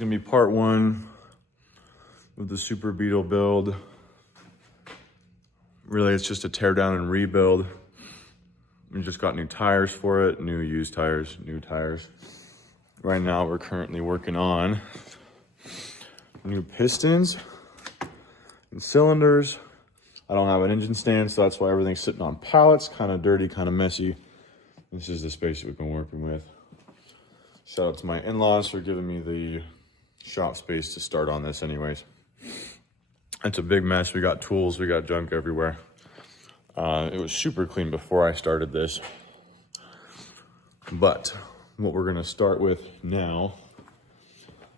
gonna be part one of the Super Beetle build. Really, it's just a tear down and rebuild. We just got new tires for it, new used tires, new tires. Right now, we're currently working on new pistons and cylinders. I don't have an engine stand, so that's why everything's sitting on pallets, kind of dirty, kind of messy. This is the space we've been working with. Shout out to my in-laws for giving me the shop space to start on this anyways. It's a big mess. We got tools, we got junk everywhere. It was super clean before I started this. But what we're gonna start with now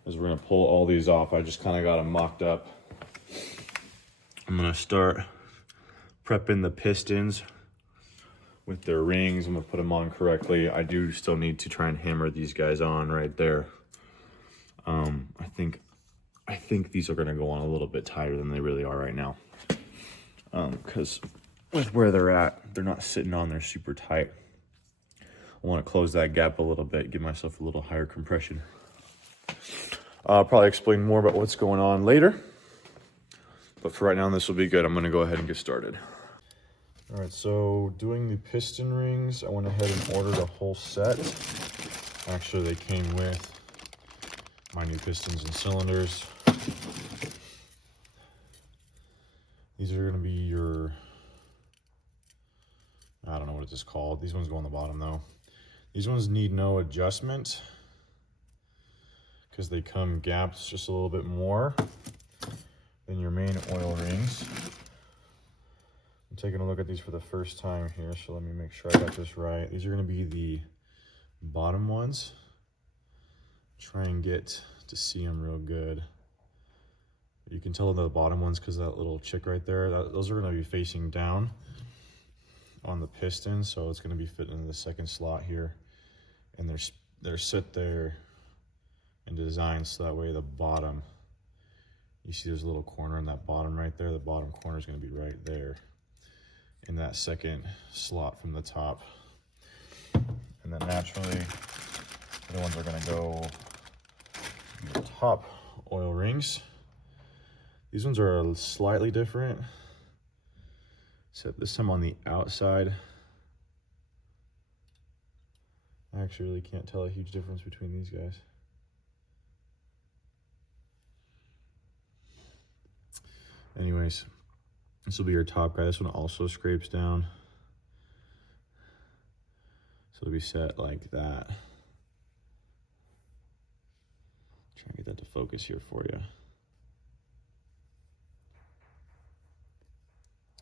is we're gonna pull all these off. I just kind of got them mocked up. I'm gonna start prepping the pistons with their rings. I'm gonna put them on correctly. I do still need to try and hammer these guys on right there. I think these are gonna go on a little bit tighter than they really are right now. Because with where they're at, they're not sitting on there super tight. I want to close that gap a little bit, give myself a little higher compression. I'll probably explain more about what's going on later. But for right now, this will be good. I'm gonna go ahead and get started. All right, so doing the piston rings, I went ahead and ordered a whole set. Actually, they came with my new pistons and cylinders. These are gonna be your, I don't know what it's called. These ones go on the bottom though. These ones need no adjustment because they come gapped just a little bit more than your main oil rings. I'm taking a look at these for the first time here, so let me make sure I got this right. These are gonna be the bottom ones. Try and get to see them real good. You can tell the bottom ones because that little chick right there, those are gonna be facing down on the piston, so it's gonna be fitting in the second slot here. And they're set there and designed so that way the bottom, you see there's a little corner in that bottom right there, the bottom corner is gonna be right there in that second slot from the top. And then naturally, the ones are gonna go in the top oil rings. These ones are slightly different, except this time on the outside. I actually really can't tell a huge difference between these guys. Anyways, this will be your top guy. This one also scrapes down. So it'll be set like that. Try and get that to focus here for you.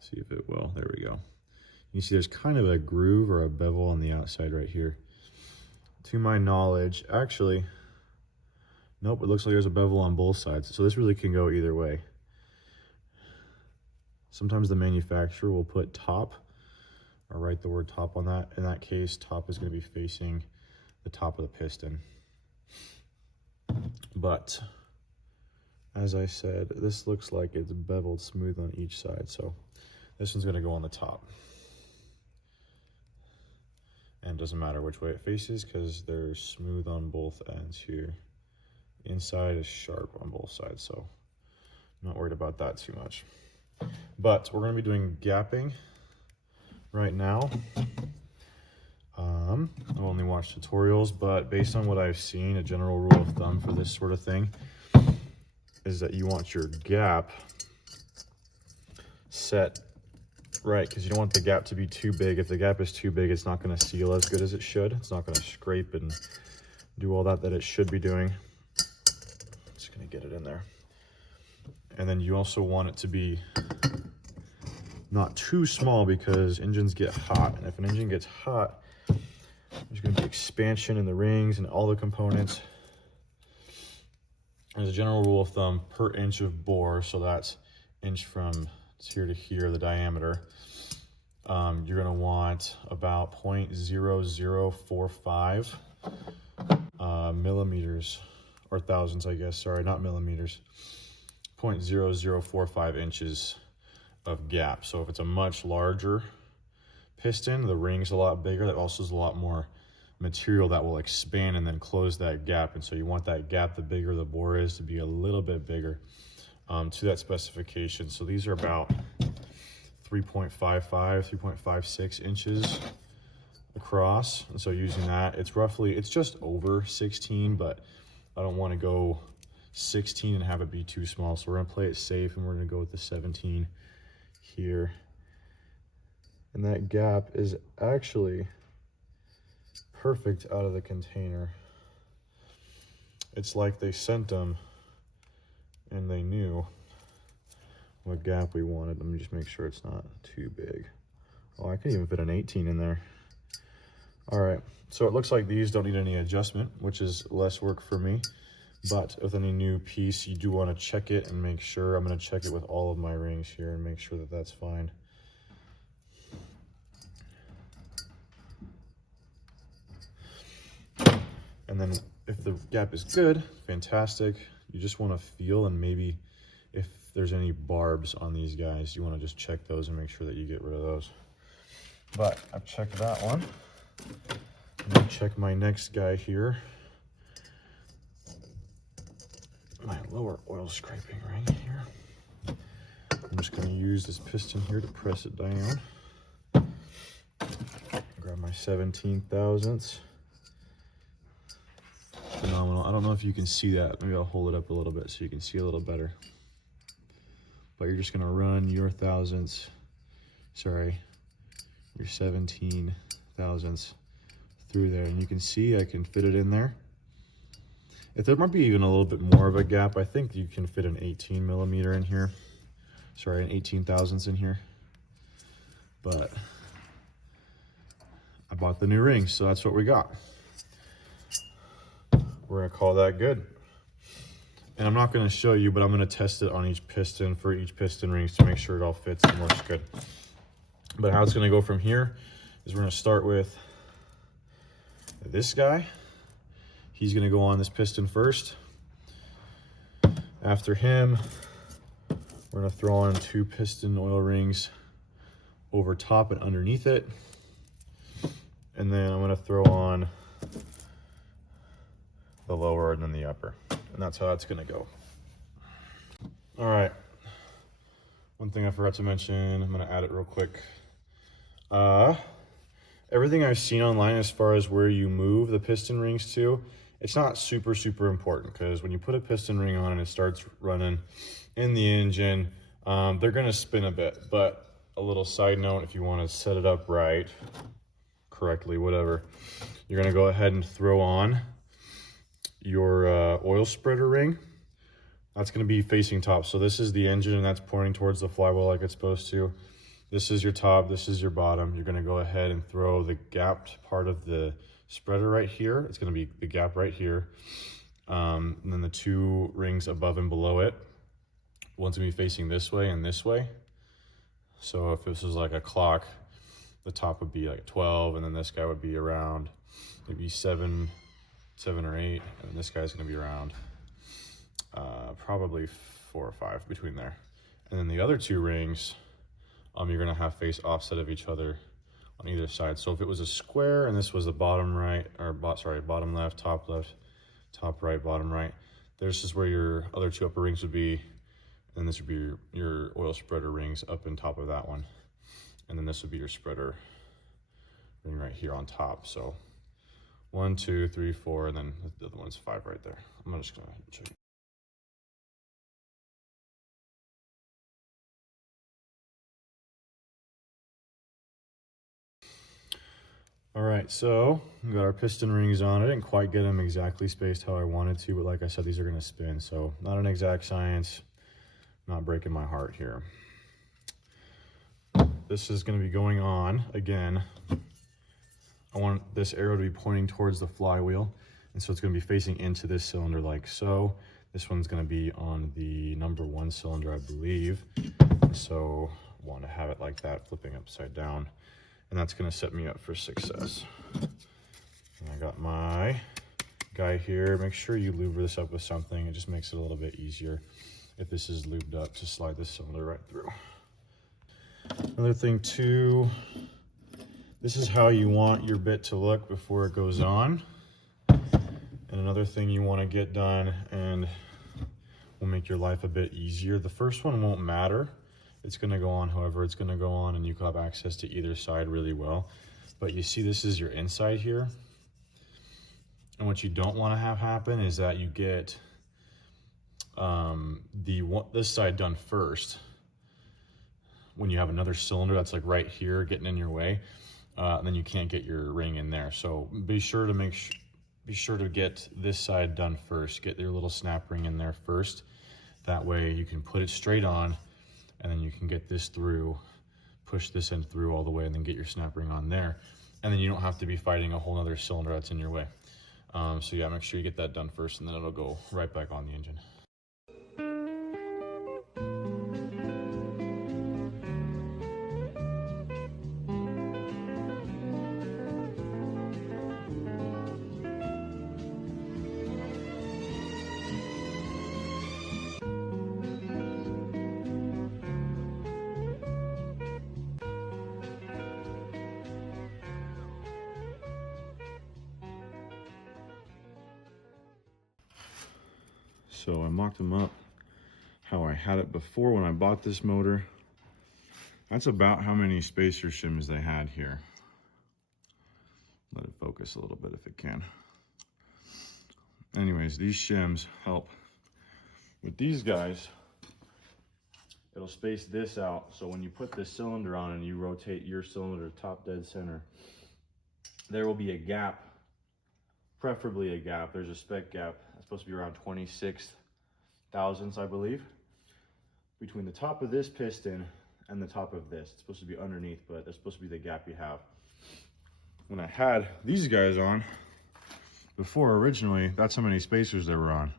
See if it will. There we go. You see there's kind of a groove or a bevel on the outside right here. To my knowledge, actually, nope, it looks like there's a bevel on both sides. So this really can go either way. Sometimes the manufacturer will put top or write the word top on that. In that case, top is going to be facing the top of the piston. But as I said, this looks like it's beveled smooth on each side. So this one's gonna go on the top. And it doesn't matter which way it faces because they're smooth on both ends here. Inside is sharp on both sides, so I'm not worried about that too much. But we're gonna be doing gapping right now. I've only watched tutorials, but based on what I've seen, a general rule of thumb for this sort of thing is that you want your gap set right, because you don't want the gap to be too big. If the gap is too big, it's not going to seal as good as it should. It's not going to scrape and do all that it should be doing. Just going to get it in there. And then you also want it to be not too small because engines get hot. And if an engine gets hot, there's going to be expansion in the rings and all the components. As a general rule of thumb, per inch of bore, so that's inch from here to here, the diameter, you're going to want about 0.0045 millimeters, or thousandths, I guess, sorry, not millimeters, 0.0045 inches of gap. So if it's a much larger piston, the ring's a lot bigger, that also is a lot more material that will expand and then close that gap. And so you want that gap, the bigger the bore is, to be a little bit bigger to that specification. So these are about 3.55, 3.56 inches across. And so using that, it's just over 16, but I don't want to go 16 and have it be too small. So we're gonna play it safe and we're gonna go with the 17 here. And that gap is actually perfect out of the container. It's like they sent them and they knew what gap we wanted. Let me just make sure it's not too big. Oh, I can even fit an 18 in there. All right, so it looks like these don't need any adjustment, which is less work for me. But with any new piece, you do want to check it and make sure. I'm going to check it with all of my rings here and make sure that that's fine. And then if the gap is good, fantastic. You just want to feel, and maybe if there's any barbs on these guys, you want to just check those and make sure that you get rid of those. But I've checked that one. I'm going to check my next guy here. My lower oil scraping ring here. I'm just going to use this piston here to press it down. Grab my 17 thousandths. Phenomenal. I don't know if you can see that. Maybe I'll hold it up a little bit so you can see a little better. But you're just going to run your your 17 thousandths through there. And you can see I can fit it in there. If there might be even a little bit more of a gap, I think you can fit an 18 millimeter in here. Sorry, an 18 thousandths in here. But I bought the new ring, so that's what we got. We're gonna call that good. And I'm not gonna show you, but I'm gonna test it on each piston for each piston rings to make sure it all fits and works good. But how it's gonna go from here is we're gonna start with this guy. He's gonna go on this piston first. After him, we're gonna throw on 2 piston oil rings over top and underneath it. And then I'm gonna throw on the lower and then the upper. And that's how that's gonna go. All right. One thing I forgot to mention, I'm gonna add it real quick. Everything I've seen online as far as where you move the piston rings to, it's not super important, because when you put a piston ring on and it starts running in the engine, they're gonna spin a bit. But a little side note, if you wanna set it up right, correctly, whatever, you're gonna go ahead and throw on your oil spreader ring. That's gonna be facing top. So this is the engine and that's pointing towards the flywheel like it's supposed to. This is your top, this is your bottom. You're gonna go ahead and throw the gapped part of the spreader right here. It's gonna be the gap right here. And then the 2 rings above and below it. One's gonna be facing this way and this way. So if this was like a clock, the top would be like 12, and then this guy would be around maybe 7 or 8, and this guy's gonna be around probably 4 or 5 between there. And then the other 2 rings, you're gonna have face offset of each other on either side. So if it was a square and this was the bottom right, or bottom left, top right, bottom right, this is where your other 2 upper rings would be, and this would be your oil spreader rings up in top of that one. And then this would be your spreader ring right here on top. So 1, 2, 3, 4, and then the other one's 5 right there. I'm just gonna check. All right, so we got our piston rings on. I didn't quite get them exactly spaced how I wanted to, but like I said, these are gonna spin. So not an exact science, not breaking my heart here. This is gonna be going on again. I want this arrow to be pointing towards the flywheel. And so it's gonna be facing into this cylinder like so. This one's gonna be on the number 1 cylinder, I believe. So I want to have it like that, flipping upside down. And that's gonna set me up for success. And I got my guy here. Make sure you lube this up with something. It just makes it a little bit easier if this is lubed up to slide this cylinder right through. Another thing too, This is how you want your bit to look before it goes on. And another thing you want to get done and will make your life a bit easier. The first one won't matter. It's going to go on however it's going to go on, and you can have access to either side really well. But you see, this is your inside here. And what you don't want to have happen is that you get this side done first when you have another cylinder that's like right here getting in your way. Then you can't get your ring in there. So be sure to get this side done first. Get your little snap ring in there first. That way you can put it straight on, and then you can get this through, push this end through all the way, and then get your snap ring on there. And then you don't have to be fighting a whole other cylinder that's in your way. So yeah, make sure you get that done first, and then it'll go right back on the engine. So I mocked them up how I had it before when I bought this motor. That's about how many spacer shims they had here. Let it focus a little bit if it can. Anyways, these shims help. With these guys, it'll space this out, so when you put this cylinder on and you rotate your cylinder top dead center, there will be a gap, preferably a gap. There's a spec gap. It's supposed to be around 26 thousandths, I believe, between the top of this piston and the top of this. It's supposed to be underneath, but that's supposed to be the gap you have. When I had these guys on before, originally, that's how many spacers there were on.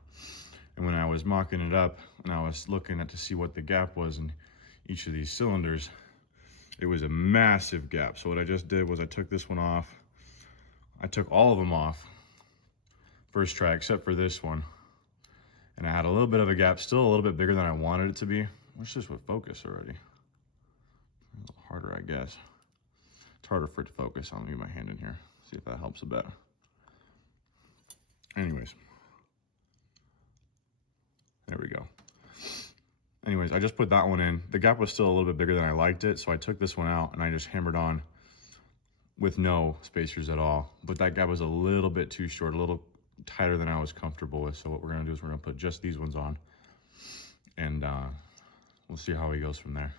And when I was mocking it up and I was looking at to see what the gap was in each of these cylinders, it was a massive gap. So what I just did was I took this one off. I took all of them off first try, except for this one. And I had a little bit of a gap, still a little bit bigger than I wanted it to be. Wish this would focus already. A little harder, I guess. It's harder for it to focus. I'll move my hand in here, see if that helps a bit. Anyways. There we go. Anyways, I just put that one in. The gap was still a little bit bigger than I liked it, so I took this one out and I just hammered on with no spacers at all. But that gap was a little bit too short, a little tighter than I was comfortable with. So what we're gonna do is we're gonna put just these ones on, and we'll see how he goes from there.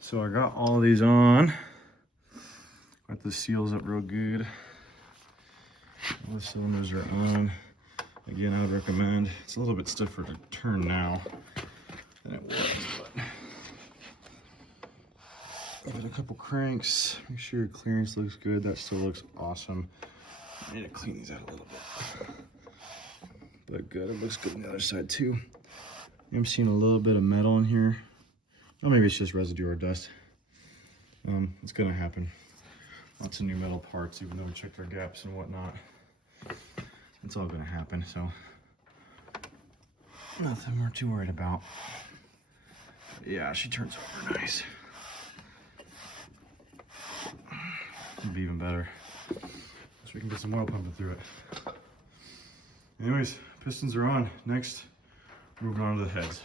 So I got all these on. Got the seals up real good. All the cylinders are on. Again, I would recommend, it's a little bit stiffer to turn now than it was, but give it a couple cranks. Make sure your clearance looks good. That still looks awesome. I need to clean these out a little bit. But good, it looks good on the other side too. I'm seeing a little bit of metal in here. Oh, maybe it's just residue or dust. It's gonna happen. Lots of new metal parts, even though we checked our gaps and whatnot. It's all gonna happen, so nothing we're too worried about. Yeah, she turns over nice. It'd be even better. So we can get some oil pumping through it. Anyways, pistons are on. Next, moving on to the heads.